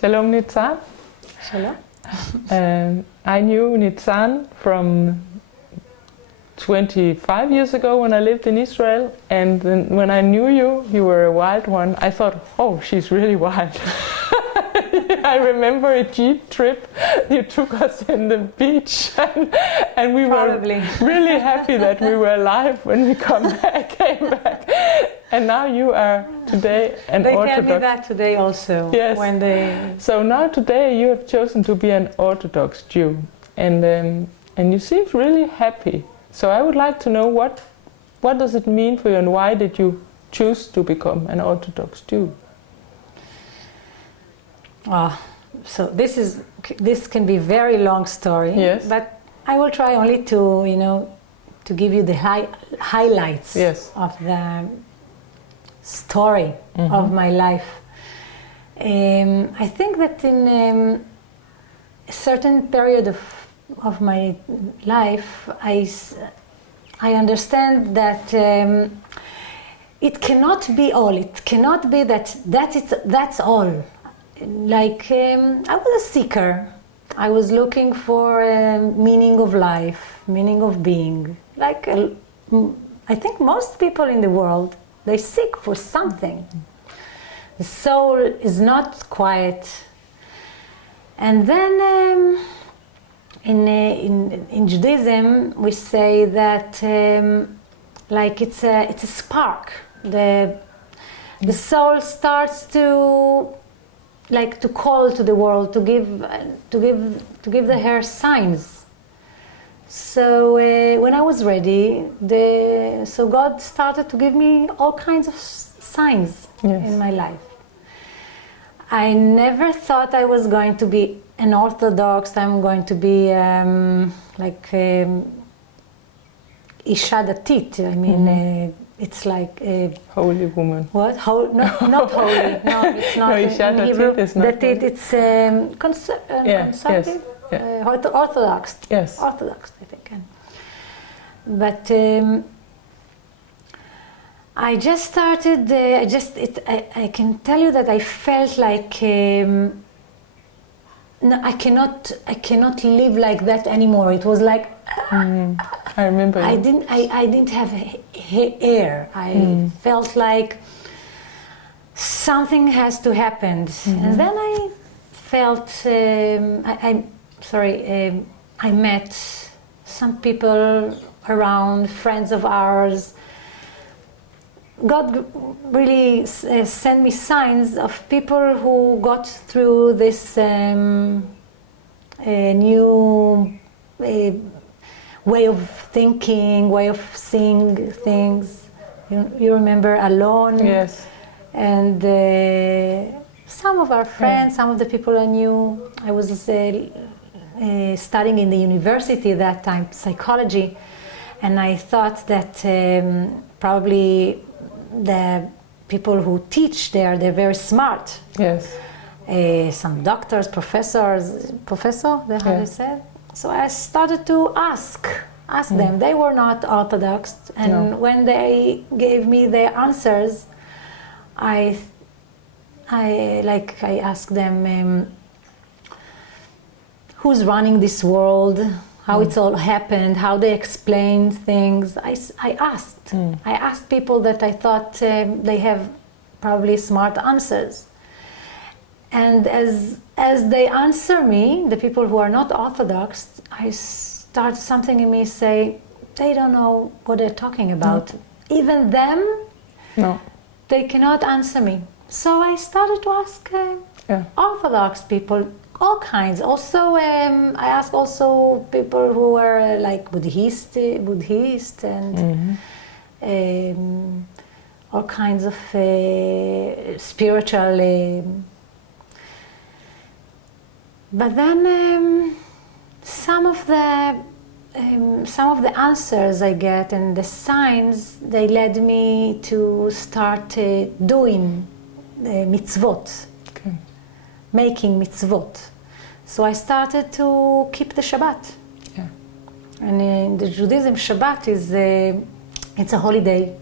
Shalom Nizan. Shalom. I knew Nizan from 25 years ago when I lived in Israel, and then when I knew you, you were a wild one. I thought, oh, she's really wild. I remember a Jeep trip, you took us in the beach, and we Probably. were really happy that we were alive when we came back. And now you are today an They Orthodox. tell me that today also. Yes. When they. So now today you have chosen to be an Orthodox Jew, and you seem really happy. So I would like to know what does it mean for you, and why did you choose to become an Orthodox Jew? So this can be a very long story. Yes. But I will try only to to give you the highlights Yes. of the story of my life. I think that in a certain period of my life, I understand that it cannot be all. It cannot be that's all. Like I was a seeker. I was looking for a meaning of life, meaning of being. Like I think most people in the world, they seek for something. The soul is not quiet. And then in Judaism, we say that like it's a spark. The soul starts to call to the world, to give the hair signs. So when I was ready, so God started to give me all kinds of signs in my life. I never thought I was going to be an Orthodox. I'm going to be Isha Datit. I mean, it's like a holy woman. What? No, not holy. No, it's not. No, Isha in Hebrew, Datit is not Datit, it's conservative, Orthodox. Yes. Orthodox, I think. But I just started. I can tell you that I felt like no, I cannot live like that anymore. It was like I remember. I didn't have air. I felt like something has to happen, and then I felt. I met some people around, friends of ours. God really sent me signs of people who got through this new way of thinking, way of seeing things. You remember Alon? Yes. And some of our friends, some of the people I knew. I was studying in the university that time, psychology, and I thought that probably the people who teach there, they're very smart. Yes. Some doctors, professor, that's how they said. So I started to ask them. They were not Orthodox, and when they gave me their answers, I asked them, who's running this world? How it's all happened? How they explain things? I asked people that I thought they have probably smart answers. And as they answer me, the people who are not Orthodox, I start something in me say, they don't know what they're talking about. Even them, they cannot answer me. So I started to ask Orthodox people, all kinds. Also, I asked also people who were like Buddhist and all kinds of spiritual. But then some of the answers I get and the signs, they led me to start doing mitzvot. Making mitzvot. So I started to keep the Shabbat. Yeah. And in the Judaism, Shabbat is it's a holiday.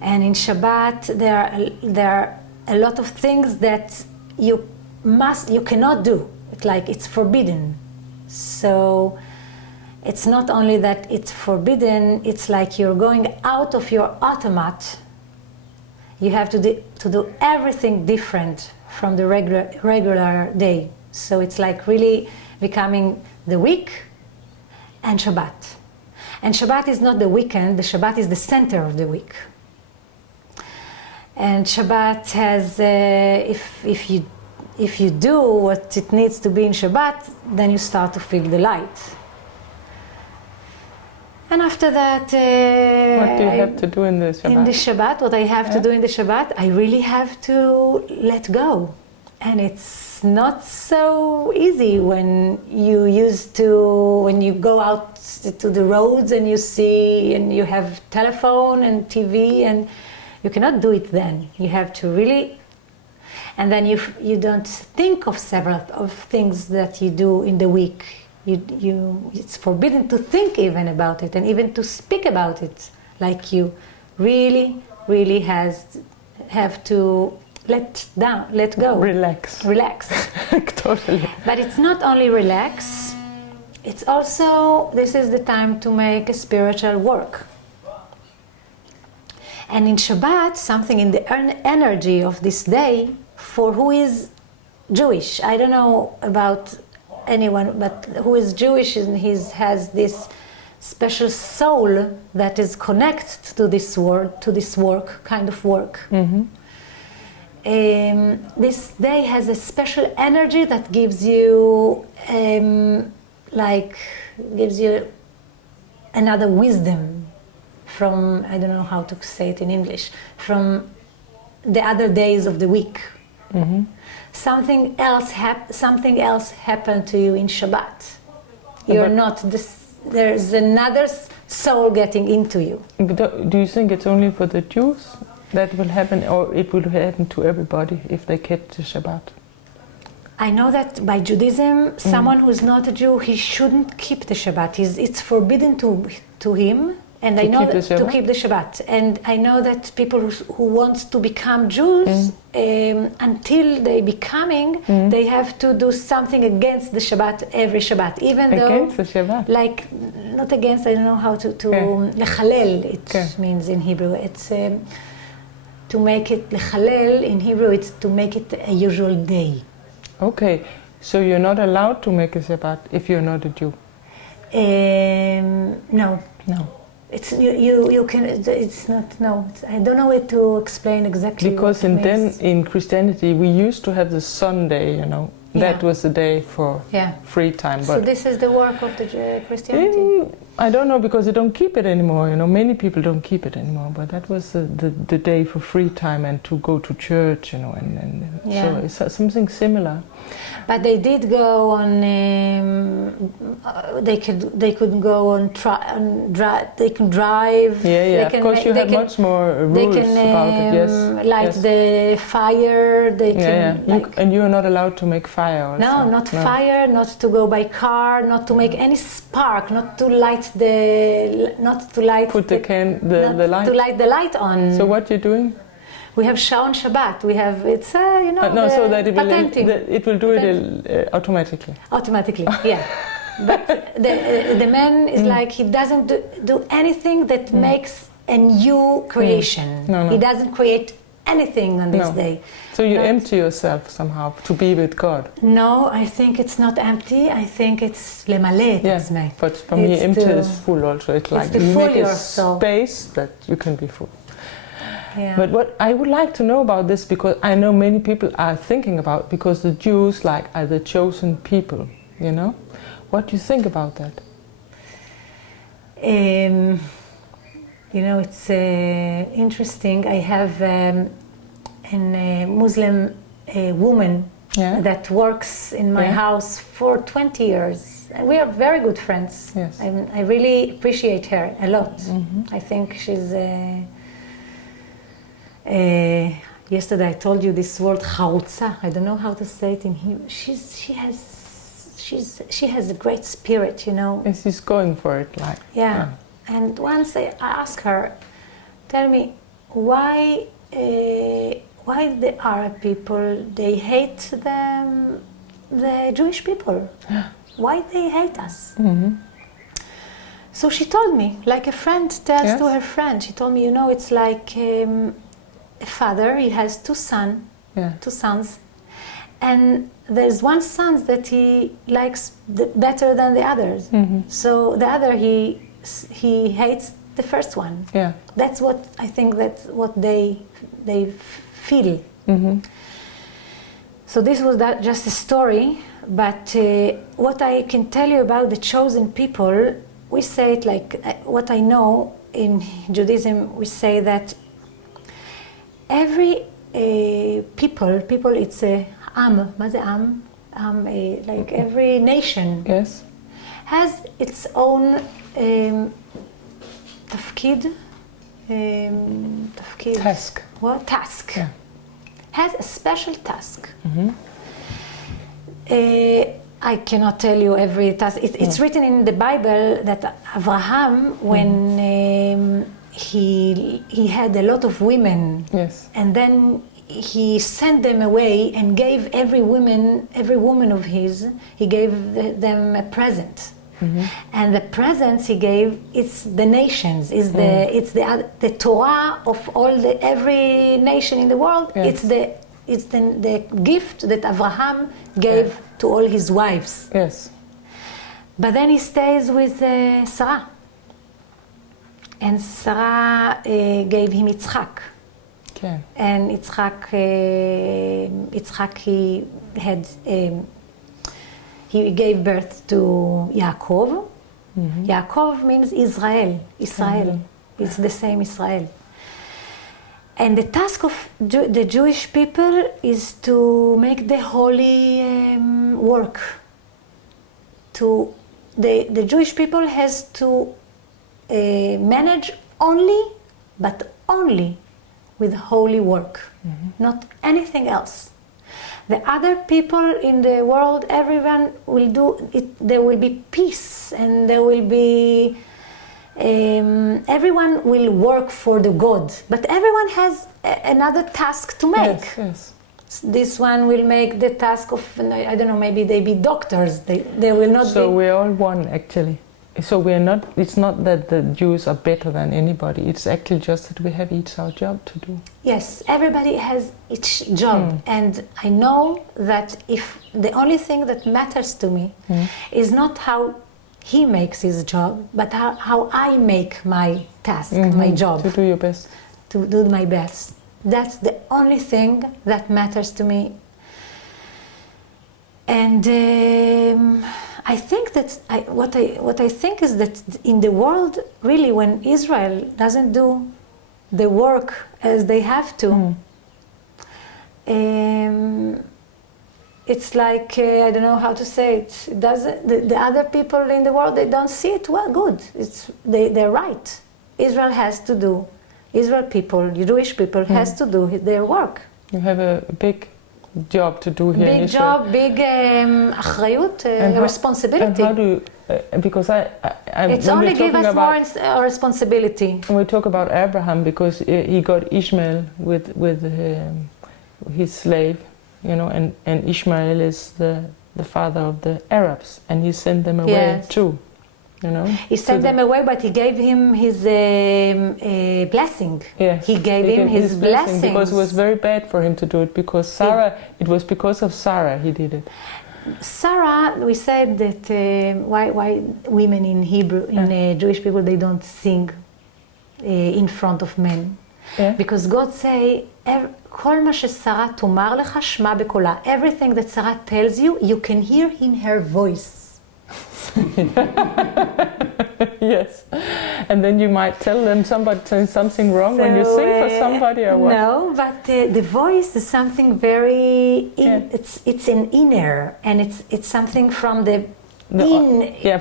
And in Shabbat, there are a lot of things that you you cannot do. It's like it's forbidden. So it's not only that it's forbidden, it's like you're going out of your automat. You have to do everything different from the regular day. So it's like really becoming the week and Shabbat. And Shabbat is not the weekend, the Shabbat is the center of the week. And Shabbat has, if you do what it needs to be in Shabbat, then you start to feel the light. And after that, what do you have to do in the Shabbat? In the Shabbat, what I have to do in the Shabbat, I really have to let go. And it's not so easy when when you go out to the roads and you see, and you have telephone and TV, and you cannot do it then. You have to really, and then you don't think of several of things that you do in the week. It's forbidden to think even about it and even to speak about it. Like you really have to let go. Relax. Totally. But it's not only relax, it's also, this is the time to make a spiritual work. And in Shabbat, something in the energy of this day, for who is Jewish, I don't know about anyone, but who is Jewish and has this special soul that is connected to this work, kind of work. Mm-hmm. This day has a special energy that gives you another wisdom from, I don't know how to say it in English, from the other days of the week. Mm-hmm. Something else happened to you in Shabbat. You're not this. There's another soul getting into you. But do you think it's only for the Jews that will happen, or it will happen to everybody if they kept the Shabbat? I know that by Judaism, someone who's not a Jew, he shouldn't keep the Shabbat. It's forbidden to him. And I know that to keep the Shabbat. And I know that people who want to become Jews, until they becoming, they have to do something against the Shabbat every Shabbat. Even against though, the Shabbat? like, not against, I don't know how to lechalel, it means in Hebrew. It's to make it, lechalel in Hebrew, it's to make it a usual day. Okay, so you're not allowed to make a Shabbat if you're not a Jew? No. It's you can. It's not. No, I don't know way to explain exactly. Because in Christianity we used to have the Sunday. That was the day for free time. So this is the work of the Christianity. I don't know, because they don't keep it anymore. Many people don't keep it anymore. But that was the day for free time and to go to church. So it's something similar. But they did go on. They could go on. They can drive. Of course, you have much more rules about it. Yes. Light the fire. They can. And you are not allowed to make fire. Also. No, not fire. Not to go by car. Not to make any spark. Not to light the. Not to light. Put the light. To light the light on. So what you're doing? We have Shaon Shabbat. We have so that it will do it automatically. Automatically, yeah. But the man is like, he doesn't do anything that makes a new creation. No. He doesn't create anything on this day. So you empty yourself somehow to be with God. No, I think it's not empty. I think it's lemaleh. Yeah, but for me, empty is full also. It's like you make a space that you can be full. Yeah. But what I would like to know about this, because I know many people are thinking about, because the Jews are the chosen people, What do you think about that? It's interesting. I have a Muslim woman that works in my house for 20 years. And we are very good friends. Yes. I really appreciate her a lot. Mm-hmm. I think she's... yesterday I told you this word chautza. I don't know how to say it in Hebrew. She has a great spirit, And she's going for it, Yeah. And once I asked her, tell me, why why the Arab people, they hate the Jewish people? Why they hate us? Mm-hmm. So she told me, like a friend tells Yes. to her friend, she told me, you know, it's like a father, he has two sons, and there's one son that he likes better than the others. Mm-hmm. So the other, he hates the first one. Yeah. That's what I think, that's what they feel. Mm-hmm. So this was just a story, but what I can tell you about the chosen people, we say it like, what I know in Judaism, we say that every people, it's a am, מה זה עם? Like every nation Yes. has its own תפקיד, Task. What? Task. Yeah. Has a special task. Mm-hmm. I cannot tell you every task. It's written in the Bible that Abraham, when he had a lot of women, Yes. and then he sent them away and gave every woman of his, he gave them a present. Mm-hmm. And the presents he gave, it's the nations, it's the Torah of every nation in the world. Yes. It's the gift that Abraham gave to all his wives. Yes. But then he stays with Sarah. And Sarah gave him Yitzchak. Okay. And Yitzchak he gave birth to Yaakov. Mm-hmm. Yaakov means Israel. Mm-hmm. It's the same Israel. And the task of the Jewish people is to make the holy work. The Jewish people has to manage only, but only with holy work, not anything else. The other people in the world, everyone will do it. There will be peace, and there will be. Everyone will work for the God, but everyone has another task to make. Yes, yes. This one will make the task of, I don't know, maybe they be doctors. They will not be. So we're all one, actually. So we're not. It's not that the Jews are better than anybody. It's actually just that we have each our job to do. Yes, everybody has each job, and I know that if the only thing that matters to me is not how he makes his job, but how I make my task, my job. To do your best. To do my best. That's the only thing that matters to me. And I think that what I think is that in the world, really, when Israel doesn't do the work as they have to, it's like I don't know how to say it. It doesn't. The other people in the world, they don't see it well. Good. They're right. Israel has to do. Israel people, Jewish people, has to do their work. You have a big job to do here in Big Israel. job, big אחריות, responsibility. And how do you, because It's when only we're give talking us more about, responsibility. when we talk about Abraham, because he got Ishmael with his slave, you know, and Ishmael is the father of the Arabs, and he sent them away too, you know. He sent them away, but he gave him his blessing. Yes, He gave him his blessing. because it was very bad for him to do it, because Sarah, it was because of Sarah he did it. Sarah, we said that why women in Hebrew, in Jewish people, they don't sing in front of men. Yeah. Because God say, כל מה ששרה תאמר לך שמע בקולה. Everything that Sarah tells you, you can hear in her voice. Yes, and then you might tell them something wrong when you sing for somebody or what? No, but the voice is something very. It's an inner, and it's something from the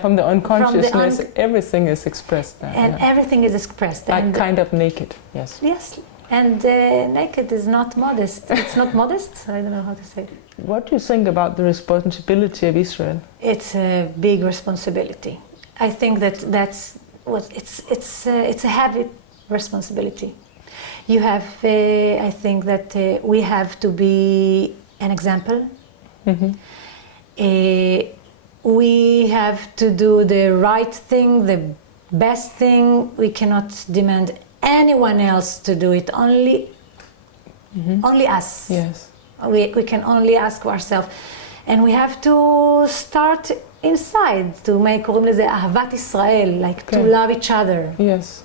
from the unconsciousness. Everything is expressed there, and everything is expressed. Like and kind of naked. Yes. Yes, and naked is not modest. It's not modest. I don't know how to say it. What do you think about the responsibility of Israel? It's a big responsibility. I think that's what it's a heavy responsibility. You have, I think that we have to be an example. Mm-hmm. We have to do the right thing, the best thing. We cannot demand anyone else to do it, only us. Yes. We can only ask ourselves. And we have to start inside, to make, קוראים לזה אהבת ישראל, like to love each other. Yes.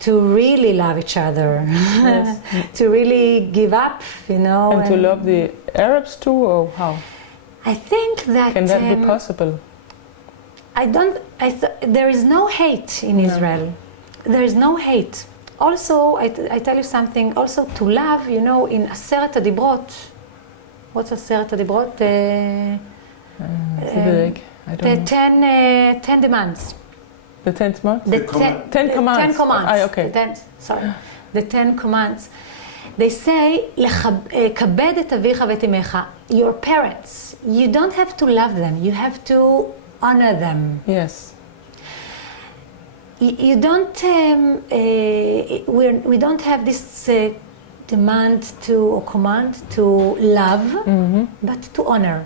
To really love each other. Yes. To really give up, you know. And to love the Arabs too, or how? I think that... Can that be possible? There is no hate in Israel. There is no hate. Also, I tell you something, also to love, you know, in עשרת הדיברות. What's עשרת הדיברות? I don't know. 10 demands. The 10 commands? The 10 commands. 10 commands. Ah, okay. The 10 commands. They say, כבד את אביך ואת אמך. Your parents, you don't have to love them, you have to honor them. Yes. You don't, we don't have this demand to, or command to love, but to honor.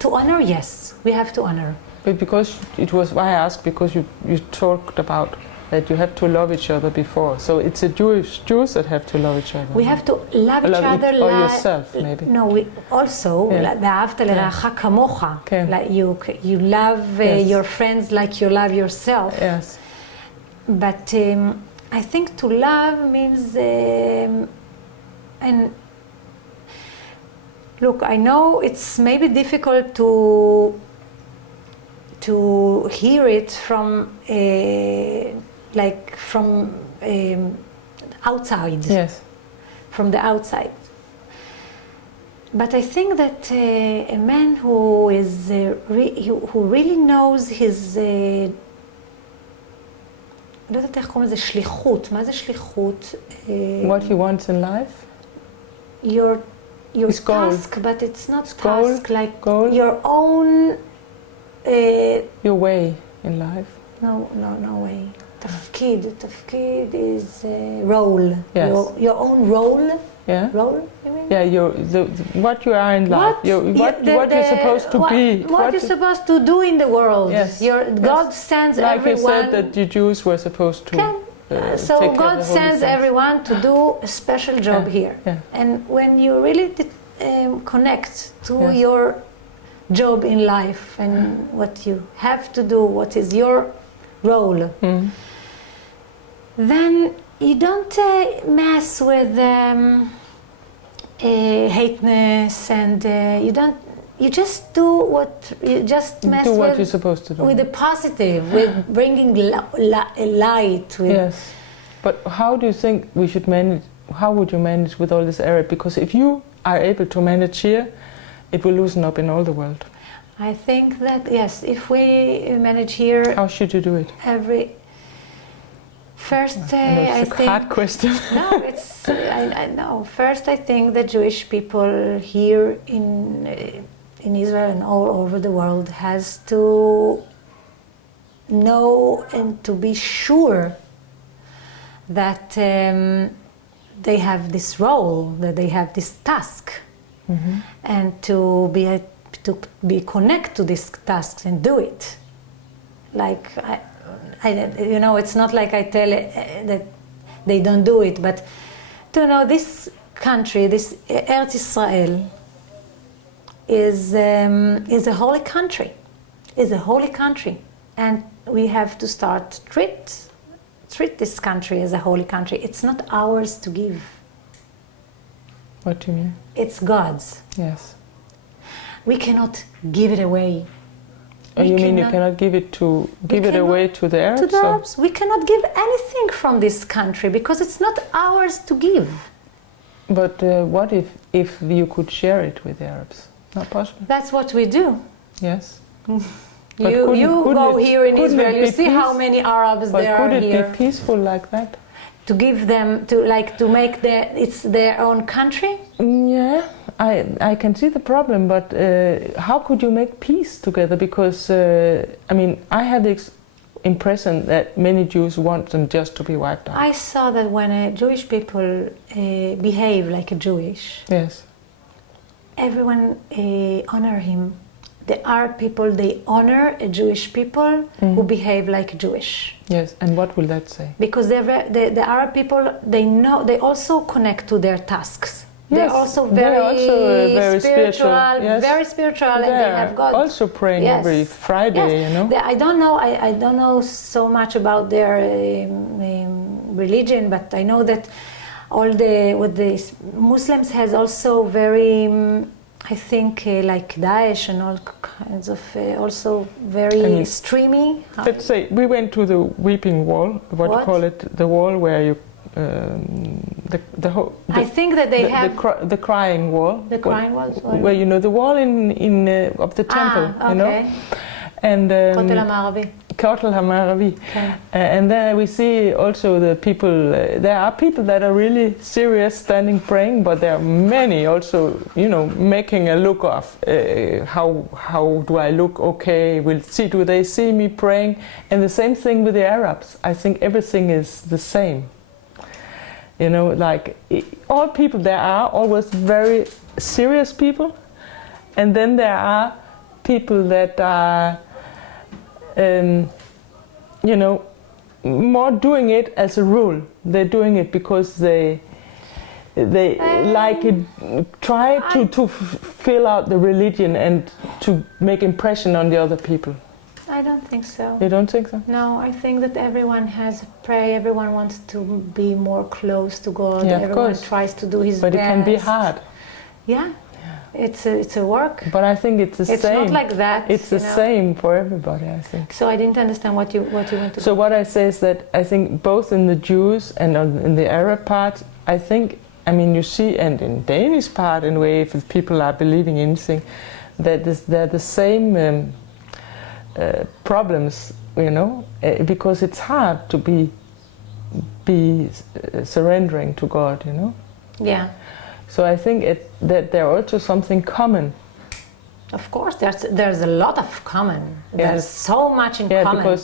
To honor, yes, we have to honor. But because it was why I asked, because you talked about that you have to love each other before. So it's the Jews that have to love each other. We have to love each other. Or yourself, maybe. No, we also, ואהבת לרעך כמוך. Like you love your friends like you love yourself. Yes. But I think to love means, and look, I know it's maybe difficult to hear it from from outside. Yes. From the outside. But I think that a man who is who really knows his לא יודעת איך קוראים לזה, שליחות. מה זה שליחות? What he wants in life? Your his task, goal. but it's not his task, goal. like goal. your own... your way in life? No way. תפקיד is role. Yes. Your own role. Yeah. Role, you mean? Yeah, what you are in life. What you're supposed to be. What you're supposed to do in the world. Yes. God sends like everyone. Like you said that the Jews were supposed to. So God sends everyone to do a special job here. Yeah. And when you really connect to your job in life and what you have to do, what is your role, then you don't mess with hateness, and you just do what you just mess do what with, you're supposed to do. With the positive, with bringing light. Yes, but how do you think we should manage? How would you manage with all this Arab? Because if you are able to manage here, it will loosen up in all the world. I think that yes, if we manage here, how should you do it? First, I think hard question. No, it's I know. First, I think the Jewish people here in Israel and all over the world has to know and to be sure that they have this role, that they have this task, and to be connect to this task and do it. Like you know, it's not like I tell that they don't do it, but to know this country, this Eretz Israel, is a holy country. Is a holy country, and we have to start treat this country as a holy country. It's not ours to give. What do you mean? It's God's. Yes. We cannot give it away. You mean you cannot give it away to the Arabs? To the Arabs. We cannot give anything from this country because it's not ours to give. But what if you could share it with the Arabs? Not possible. That's what we do. Yes. You go here in Israel, you see how many Arabs there are here. But could it be peaceful like that? To give them, to make it's their own country? Yeah, I can see the problem, but how could you make peace together? Because, I mean, I have impression that many Jews want them just to be wiped out. I saw that when Jewish people behave like a Jewish, Yes. everyone honor him. The Arab people, they honor a Jewish people who behave like Jewish. Yes, and what will that say? Because the Arab people, they also connect to their tasks. Yes, they're also very spiritual, yes. very spiritual, and they have God. Also praying every Friday, yes. you know. I don't know. I don't know so much about their religion, but I know that what the Muslims has also very. I think like Daesh and all kinds of also very streamy. Let's say we went to the weeping wall. What you call it? The wall where you. I think that they have the crying wall. The crying wall, where you know the wall in of the temple, okay. you know, and Kotel HaMaravi. Kotel HaMaravi, and there we see also the people. There are people that are really serious, standing praying, but there are many also, you know, making a look of how do I look? Okay, do they see me praying? And the same thing with the Arabs. I think everything is the same. You know, like all people, there are always very serious people, and then there are people that are, you know, more doing it as a rule. They're doing it because they like it, try to fill out the religion and to make impression on the other people. I don't think so. You don't think so? No, I think that everyone has a prayer. Everyone wants to be more close to God. Yeah, everyone tries to do his best. But it can be hard. Yeah, it's a work. But I think it's the same. It's not like that. It's the same for everybody, I think. So I didn't understand what you want to. So what I say is that I think both in the Jews and in the Arab part, I think, I mean, you see, and in Danish part, in a way, if people are believing anything, that they're the same. Problems, you know, because it's hard to be surrendering to God, you know. Yeah. So I think that there are also something common. Of course, there's a lot of common. Yes. There's so much in common.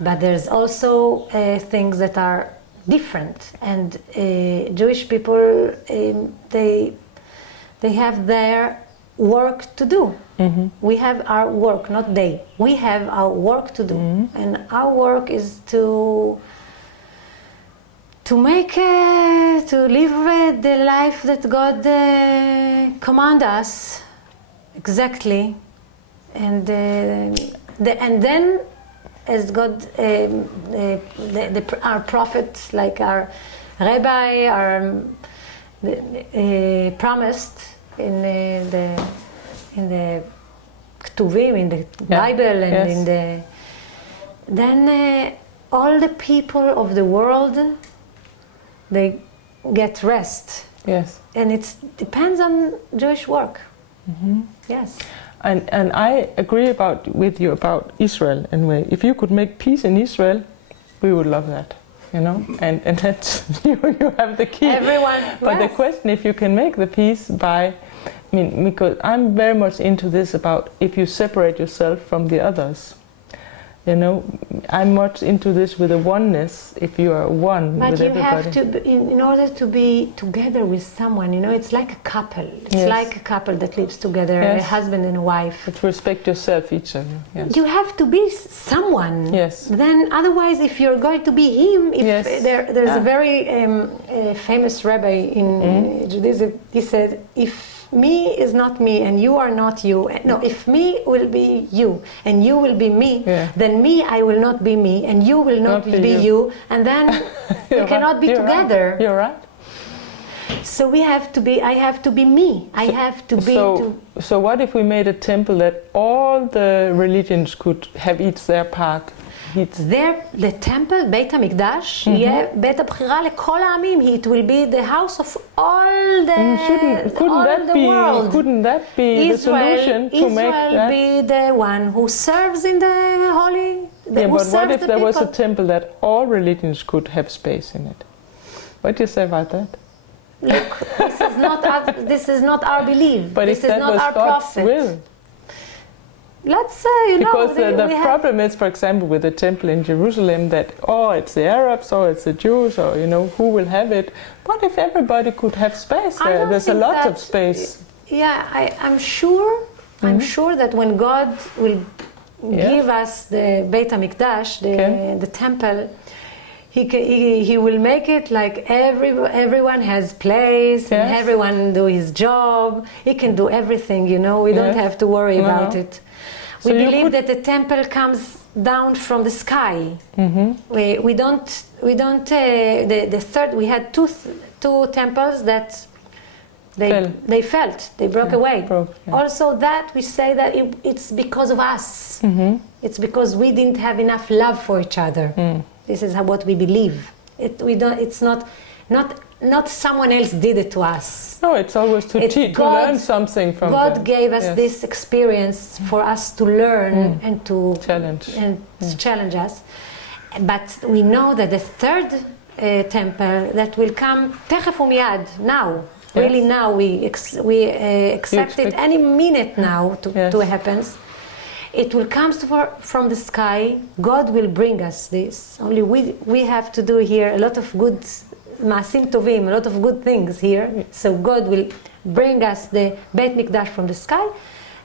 But there's also things that are different. And Jewish people, they have their work to do. Mm-hmm. We have our work, not they. We have our work to do, and our work is to live the life that God command us exactly, and then as God, our prophet, like our rabbi, promised in the Ketuvim, in the Bible, and then all the people of the world, they get rest. Yes. And it depends on Jewish work. Mm-hmm. Yes. And I agree with you about Israel. And if you could make peace in Israel, we would love that. You know, and that's you have the key. Everyone. But the question, if you can make the peace by, I mean, because I'm very much into this about if you separate yourself from the others. You know, I'm much into this with the oneness. If you are one with everybody. But you have to, in order to be together with someone, you know, it's like a couple. It's like a couple that lives together, a husband and a wife. But respect yourself, each other. Yes. You have to be someone. Yes. Then, otherwise, if you're going to be him, there's a very famous rabbi in Judaism. He said, if me is not me and you are not you. No, if me will be you and you will be me, then me, I will not be me and you will not be you. And then we cannot be together. Right. You're right. So I have to be me. I have to be. So what if we made a temple that all the religions could have each their part? The temple, בית המקדש, יהיה בית הבחירה לכל העמים. It will be the house of all the world. Couldn't that be the solution to make that? Israel be the one who serves in the holy. But what if there was a temple that all religions could have space in it? What do you say about that? Look, this is not our belief. But this if that is not was our God's prophet. will. let's because the we problem is, for example, with the temple in Jerusalem, that it's the Arabs or it's the Jews, or who will have it. But if everybody could have space there, there's a lot of space. Yeah, I'm sure. I'm sure that when God will give us the Beit HaMikdash, the temple, He will make it like everyone has place and everyone do his job. He can do everything, we don't have to worry about it. We believe that the temple comes down from the sky. We don't. The third, we had two temples that they felt, they broke away. Also, that we say that it's because of us. It's because we didn't have enough love for each other. This is what we believe. It's not someone else did it to us. No, it's always to learn something from God them. gave us this experience for us to learn and to challenge us. But we know that the third temple that will come תכף ומייד, now. Really now, we accept it any minute now to happen. It will come from the sky. God will bring us this. Only we have to do here a lot of good maasim tovim, a lot of good things here. So God will bring us the Beit Mikdash from the sky,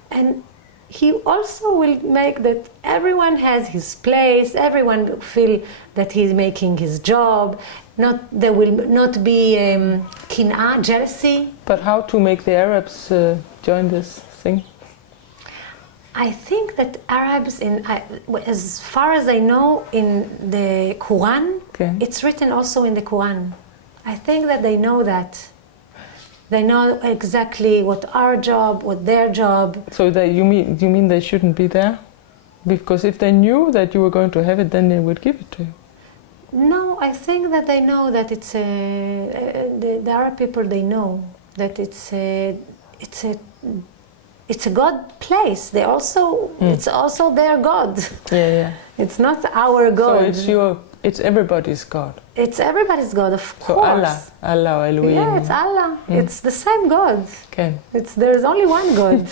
and He also will make that everyone has his place. Everyone feel that he's making his job. There will not be kin'ah, jealousy. But how to make the Arabs join this thing? I think that Arabs, as far as I know, in the Quran, it's written also in the Quran. I think that they know that. They know exactly what our job, what their job. So you mean they shouldn't be there? Because if they knew that you were going to have it, then they would give it to you. No, I think that they know that it's the Arab people. They know that it's a God place. It's also their God. Yeah. It's not our God. So it's everybody's God. It's everybody's God, of course. So Allah, Elohim. Yeah, it's Allah. It's the same God. Okay. There's only one God.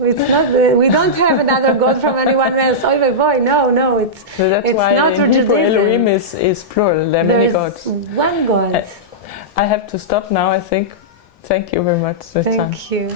It's not. We don't have another God from anyone else. Oh my boy, no. So that's why not in Hebrew Elohim is plural. There are many gods. One God. I have to stop now, I think. Thank you very much, Nizan. Thank you.